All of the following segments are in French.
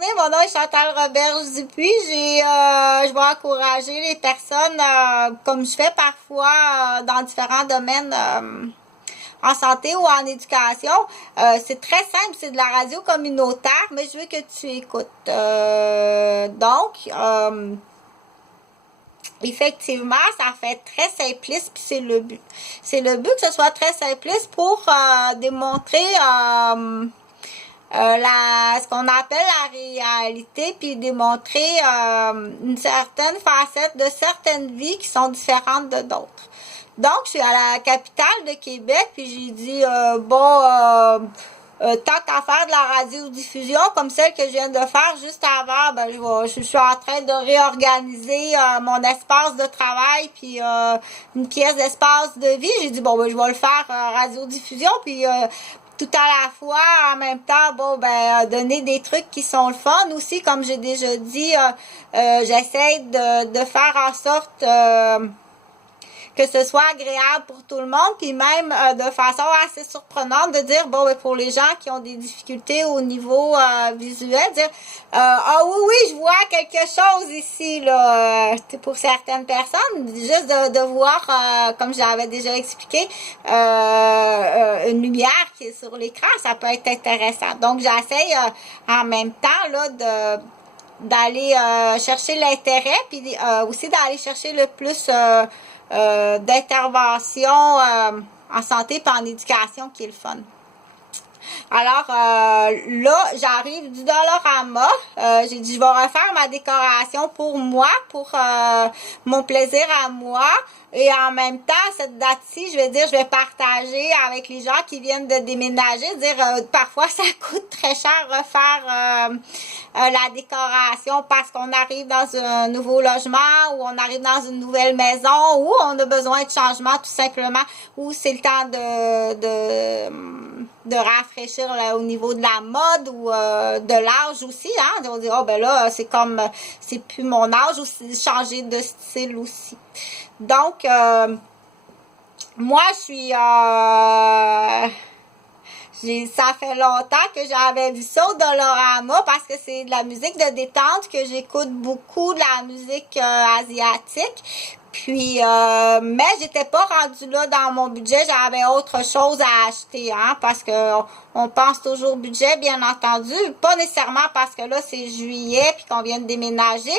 journée, mon nom est Chantal Roberge Dupuis. Je vais encourager les personnes, comme je fais parfois dans différents domaines en santé ou en éducation. C'est très simple, c'est de la radio communautaire, mais je veux que tu écoutes. Effectivement, ça fait très simpliste, puis c'est le but. C'est le but que ce soit très simpliste pour démontrer ce qu'on appelle la réalité, puis démontrer une certaine facette de certaines vies qui sont différentes de d'autres. Donc, je suis à la capitale de Québec, puis j'ai dit, tant qu'à faire de la radiodiffusion comme celle que je viens de faire juste avant, ben je suis en train de réorganiser mon espace de travail puis une pièce d'espace de vie. J'ai dit bon ben je vais le faire radiodiffusion puis tout à la fois en même temps donner des trucs qui sont le fun aussi, comme j'ai déjà dit, j'essaie de faire en sorte que ce soit agréable pour tout le monde, puis même de façon assez surprenante de dire, pour les gens qui ont des difficultés au niveau visuel, dire, oui, je vois quelque chose ici, là, pour certaines personnes, juste de voir, comme j'avais déjà expliqué, une lumière qui est sur l'écran, ça peut être intéressant. Donc, j'essaie en même temps, là, d'aller chercher l'intérêt, puis aussi d'aller chercher le plus d'intervention en santé et en éducation qui est le fun. Alors là, j'arrive du Dollarama. J'ai dit, je vais refaire ma décoration pour moi, pour mon plaisir à moi. Et en même temps, cette date-ci, je vais partager avec les gens qui viennent de déménager, parfois ça coûte très cher refaire la décoration parce qu'on arrive dans un nouveau logement ou on arrive dans une nouvelle maison ou on a besoin de changement tout simplement, ou c'est le temps de rafraîchir là, au niveau de la mode ou de l'âge aussi, hein. On dit, c'est plus mon âge, ou changer de style aussi. Donc, moi, ça fait longtemps que j'avais vu ça au Dollarama parce que c'est de la musique de détente que j'écoute beaucoup, de la musique asiatique. Puis, mais j'étais pas rendue là dans mon budget, j'avais autre chose à acheter, hein, parce que on pense toujours budget, bien entendu, pas nécessairement parce que là c'est juillet puis qu'on vient de déménager,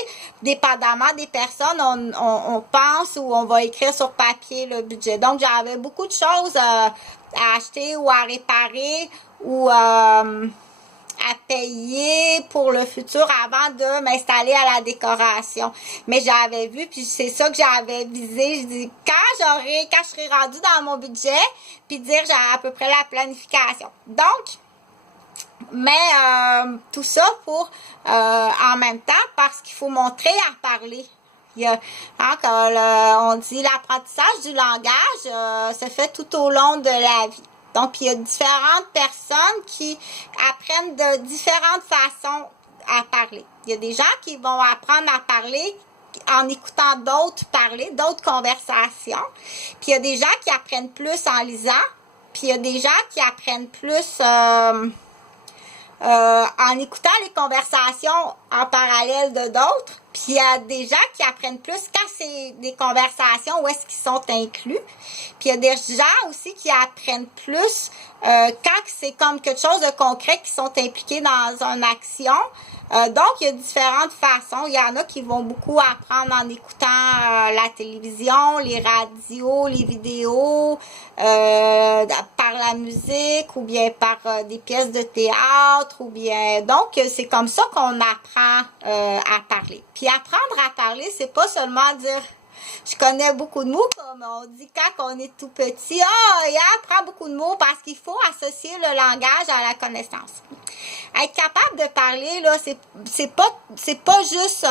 dépendamment des personnes, on pense ou on va écrire sur papier le budget. Donc j'avais beaucoup de choses à acheter ou à réparer ou à payer pour le futur avant de m'installer à la décoration. Mais j'avais vu, puis c'est ça que j'avais visé. Je dis, quand je serai rendue dans mon budget, puis dire j'ai à peu près la planification. Donc, mais tout ça pour en même temps, parce qu'il faut montrer à parler. Il y a, on dit l'apprentissage du langage se fait tout au long de la vie. Donc, il y a différentes personnes qui apprennent de différentes façons à parler. Il y a des gens qui vont apprendre à parler en écoutant d'autres parler, d'autres conversations. Puis, il y a des gens qui apprennent plus en lisant. Puis, il y a des gens qui apprennent plus en écoutant les conversations en parallèle de d'autres. Puis il y a des gens qui apprennent plus quand c'est des conversations où est-ce qu'ils sont inclus. Puis il y a des gens aussi qui apprennent plus quand c'est comme quelque chose de concret, qui sont impliqués dans une action. Donc, il y a différentes façons. Il y en a qui vont beaucoup apprendre en écoutant la télévision, les radios, les vidéos, par la musique ou bien par des pièces de théâtre ou bien... Donc, c'est comme ça qu'on apprend à parler. Puis, apprendre à parler, c'est pas seulement dire... Je connais beaucoup de mots, comme on dit quand on est tout petit. Il apprend beaucoup de mots parce qu'il faut associer le langage à la connaissance. Être capable de parler, là, c'est pas juste...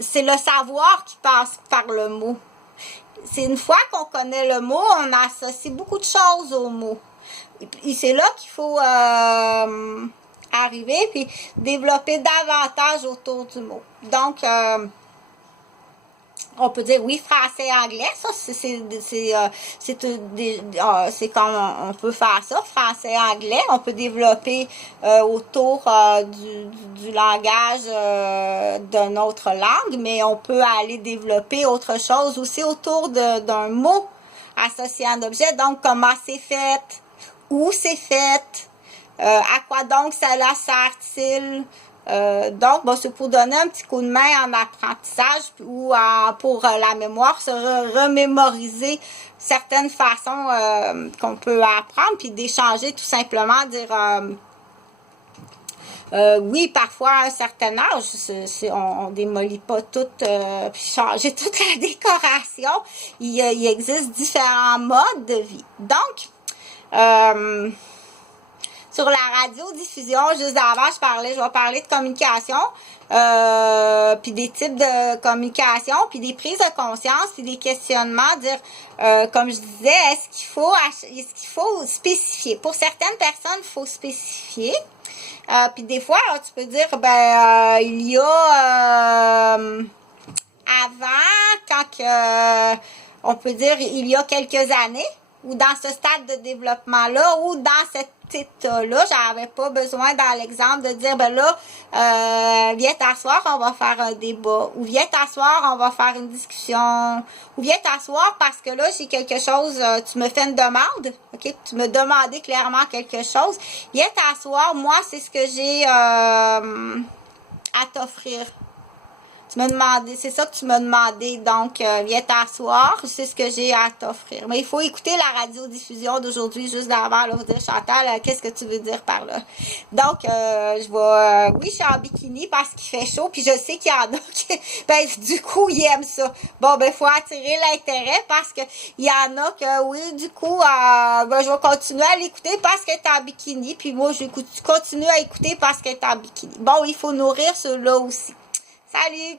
c'est le savoir qui passe par le mot. C'est une fois qu'on connaît le mot, on associe beaucoup de choses au mot. Et c'est là qu'il faut arriver puis développer davantage autour du mot. Donc... On peut dire oui, français, anglais, ça c'est comme on peut faire ça, français, anglais. On peut développer autour du langage d'une autre langue, mais on peut aller développer autre chose aussi autour d'un mot associé à un objet. Donc, comment c'est fait, où c'est fait, à quoi donc cela sert-il? Donc, bon, c'est pour donner un petit coup de main en apprentissage ou pour la mémoire, se remémoriser certaines façons qu'on peut apprendre, puis d'échanger tout simplement, dire oui, parfois à un certain âge, on démolit pas tout, puis changer toute la décoration. Il existe différents modes de vie. Donc, sur la radiodiffusion, juste avant, je vais parler de communication, puis des types de communication, puis des prises de conscience, puis des questionnements, dire, comme je disais, est-ce qu'il faut spécifier? Pour certaines personnes, il faut spécifier. Puis des fois, tu peux dire, il y a avant, on peut dire, il y a quelques années, ou dans ce stade de développement-là, ou dans cet état-là, j'avais pas besoin dans l'exemple de dire, viens t'asseoir, on va faire un débat, ou viens t'asseoir, on va faire une discussion, ou viens t'asseoir parce que là, j'ai quelque chose, tu me fais une demande, ok, tu me demandais clairement quelque chose, viens t'asseoir, moi, c'est ce que j'ai à t'offrir. Tu m'as demandé, c'est ça que tu m'as demandé, donc viens t'asseoir, c'est ce que j'ai à t'offrir. Mais il faut écouter la radiodiffusion d'aujourd'hui, juste d'avant, là, vous dire, Chantal, qu'est-ce que tu veux dire par là? Donc, oui, je suis en bikini parce qu'il fait chaud, puis je sais qu'il y en a qui, du coup, ils aiment ça. Bon, faut attirer l'intérêt parce que il y en a que, oui, du coup, je vais continuer à l'écouter parce qu'elle est en bikini, puis moi, je continue à écouter parce qu'elle est en bikini. Bon, il faut nourrir ceux-là aussi. Salut!